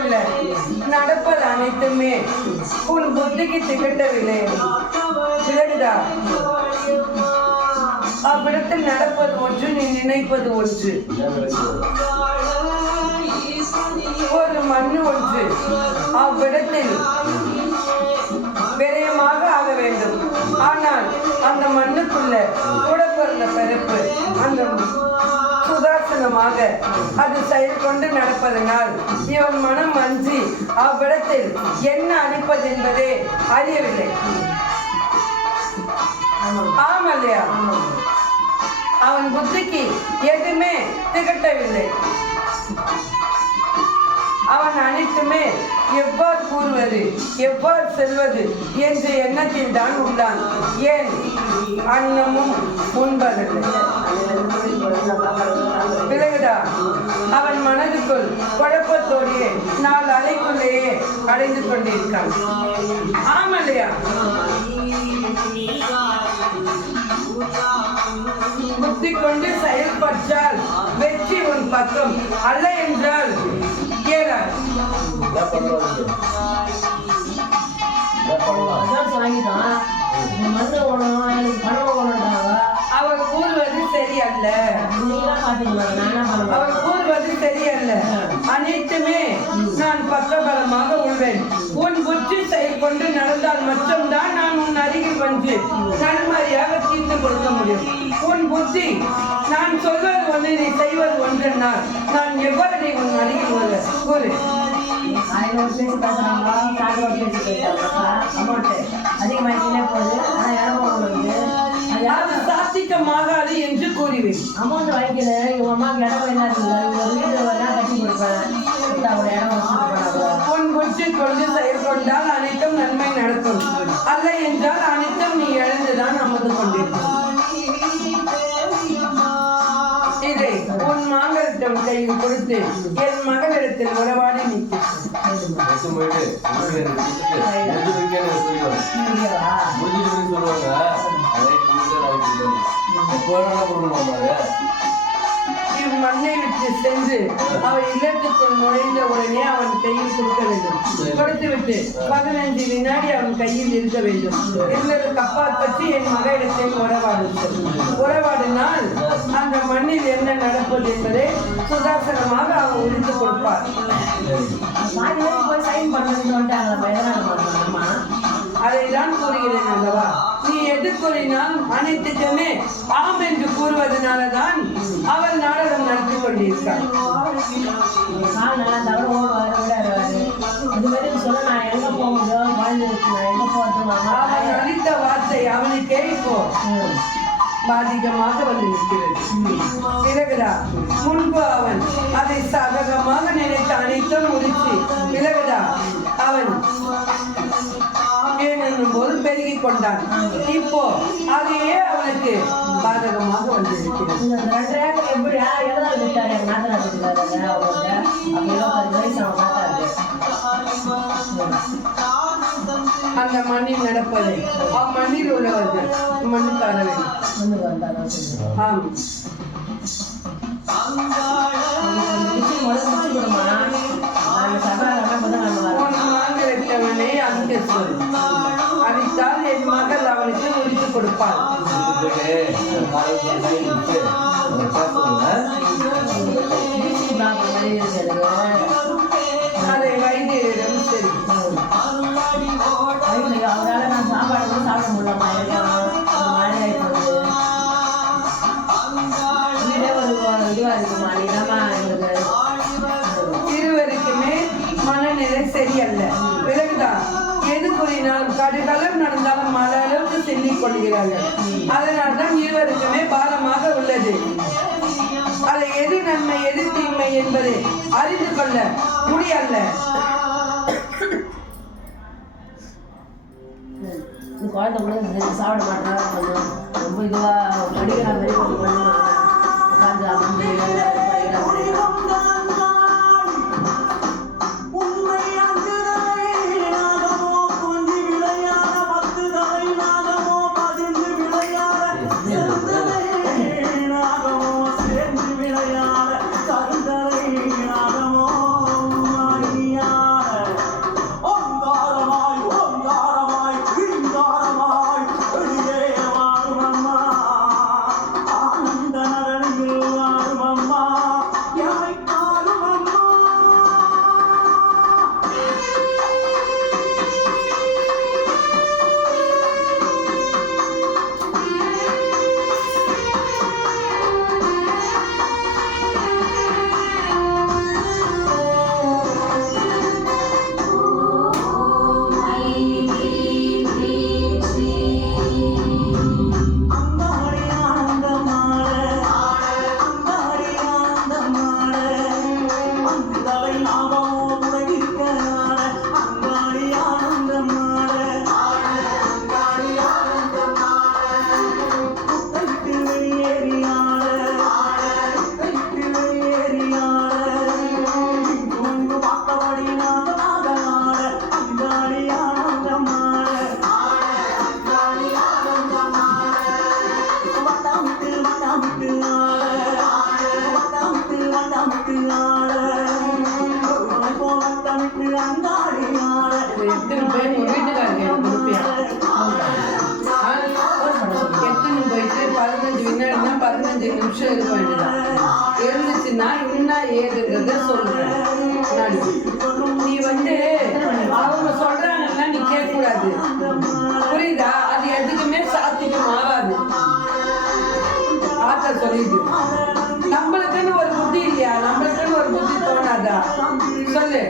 இந்த நடப்பது அனைத்துமே உன் புத்திக்கு திகட்டவில்லை. விளடுதா அவ்விடத்தில் நடப்பது ஒன்று நீ நினைப்பது ஒன்று. ஒரு மண்ணு ஒன்று. அவ்விடத்தில் விரயமாக ஆக வேண்டும். ஆனால் அந்த மண்ணுக்குள்ள கூட பிறந்த பிறப்பு அந்த சுதாசனமாக அது செயல் கொண்டு நடப்பதனால் இவன் மனம் அஞ்சி அவ்விடத்தில் என்ன அளிப்பது என்பதே அறியவில்லை. ஆமல்லையா அவன் புத்திக்கு எதுவுமே திகட்டவில்லை. அவன் அனைத்துமே எவ்வாறு கூறுவது எவ்வாறு செல்வது என்ற எண்ணத்தில் தான் உள்ளான். ஏன்? அன்னமும் உண்பதில்லை. விலகுதா அவன் மனதுக்குள் குழப்பத்தோடையே நாலு அறைக்குள்ளேயே அடைந்து கொண்டிருக்கான். ஆமல்லையா புத்தி கொண்டு செயல்பட்டால் வெற்றி உன் பக்கம் அல்ல என்றால் ஏறாது ஓடணும் எனக்கு பணம் ஓடணுன்றாங்க கூறுவது சரியல்ல நீங்களாம் பார்த்துக்கலாம் நான் கூறுவது சரியல்ல அனைத்துமே நான் பக்கபலமாக உள்ளேன் உன் புத்தி செயல் கொண்டு நடந்தால் மட்டும்தான் நான் உன் அருகில் வந்து நன்மறியாக கொடுக்க முடியும். உன் புத்தி நான் சொல்வது ஒன்று நீ செய்வது ஒன்றுனால் நான் எவ்வளவு உன் அருகில் வருவ கூறு. ஆயிரம் ஒரு பேசி பேசுகிறாங்க சாயந்தரம் ஒரு பேசி பேசுகிறாங்க அமௌண்ட்டு அதிகமாகிட்டே போகுது? ஆனால் இடம் வாங்குறது அது அது சாத்திகமாகாது என்று கூறுவேன். அமௌண்ட் வாங்கிக்கல. இவங்க அம்மாவுக்கு இடம் வேணா இருக்குல்ல இவங்க வீடு வேணா கட்டி கொடுப்பேன். ஒரு இடம் வச்சுட்டு போனாங்க புத்தி கொண்டு செயல்கொண்டால் அனைத்தும் நன்மை நடக்கும். அல்ல என்றால் அனைத்தும் நீ இழந்துதான் அமர்ந்து கொண்டிருக்கும். இதை உன் மாங்கலிடம் கையில் கொடுத்து என் மகளிடத்தில் உறவாடி நிற்கும் விட்டு சென்று அவன் இல்லத்துக்குள் நுழைந்த உடனே அவன் கையில் கொடுக்க வேண்டும். கொடுத்து விட்டு பதினஞ்சு வினாடி அவன் கையில் இருக்க வேண்டும். இருந்ததுக்கு அப்பால் பற்றி என் மகளிடத்தில் உறவாடுங்கள் உறவாடினால் அந்த மண்ணில் என்ன நடப்பது என்பதை சுதாசனமாக அவன் உரித்து கொடுப்பார். சைன் அதைதான் கூறுகிறேன் அல்லவா? நீ எது கூறினால் அனைத்துக்குமே ஆம் என்று கூறுவதனாலதான் அவள் நாடகம் கால் நல்லா தவிர ஓடுவார் விளையாடுவார் அது மாதிரி சொல்ல நான் எங்கே நான் எங்கே அவன் அளித்த வார்த்தை அவனுக்கே இப்போ பாதிகமாக வந்து நிற்கிறது விலகுதா முன்பு அவன் அதை சாதகமாக நினைத்த அனைத்தும் முடிச்சு விலகுதா அவன் என்னும் போது பெருகி கொண்டான் இப்போ அதையே அவனுக்கு பாதகமாக வந்து எப்படி யார் விட்டாரு எங்கள் நாத்தனா அவங்க அப்படி இருபத்தஞ்சு வயசு அவன் பார்த்தாரு அந்த மண்ணில் நடப்பது அம்மண்ணில் உள்ளவர்கள் மண்ணுக்காரர்கள் ஆம் மிச்சி என் மகள் அவனுக்கு கொடுப்பாள். அதை வைத்தியரிடம் சரி அவரால் நான் சாப்பாடு சாப்பிட முடியலம்மா மழை இருவருக்குமே மனநிலை சரியல்ல. விலகுதான் கூறினால் கூறினாலும் நடந்தாலும் மன அளவுக்கு செல்லிக் கொள்கிறார்கள். அதனால்தான் இருவருக்குமே பாரமாக உள்ளது. அதை எது நன்மை எது தீமை என்பதை அறிந்து கொள்ள முடியல்ல குழந்தை சாப்பிட மாட்டாங்க கொஞ்சம் ரொம்ப இதுவாக படிக்கிற மாதிரி பதினஞ்சு பதினஞ்சு நிமிஷம் இருக்க வேண்டியதான் இருந்துச்சுன்னா என்ன ஏதுன்றத சொல்றேன். நீ வந்து அவங்க சொல்றாங்கன்னா நீ கேட்க கூடாது புரியுதா? அது எதுக்குமே சாத்திக்கு மாறாது ஆத்தா சொல்லிட்டு. நம்மளுக்குன்னு ஒரு புத்தி இல்லையா? நம்மளுக்குன்னு ஒரு புத்தி தோணாதா? சொல்லு.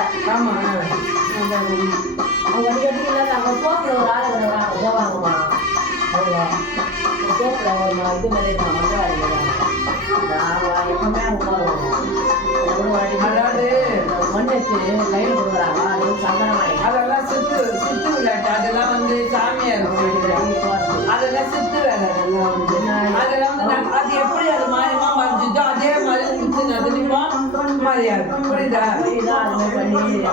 ஆள் பலத்தினால ஆமா அவங்க அடிக்கடி இல்லாத அவங்க தோப்புல ஒரு ஆள் வருவாங்க போவாங்கம்மா. அவங்க தோப்புல ஒரு இது மாதிரி மந்திரவாதி எப்பவுமே அவங்க அதாவது மண்ணுக்கு கையில் கொடுக்குறாங்க. அது வந்து புரியுதா?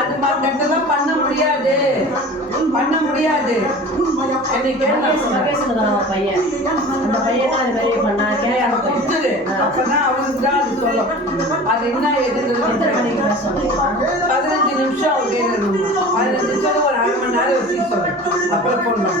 அது மற்றதெல்லாம் பண்ண முடியாது. பண்ண முடியாது. என்னை கேட்டா பையன். அந்த பையன் தான் அது மாதிரி பண்ணா அதை கேட்க கொடுத்துரு அப்பதான் அவனுக்கு தான் அது சொல்லும். அது என்ன சொல்றீங்களா பதினஞ்சு நிமிஷம் அவங்க பதினஞ்சு நிமிஷம் ஒரு அரை மணி நேரம் சொல்றேன் அப்புறம் பண்ணுறேன்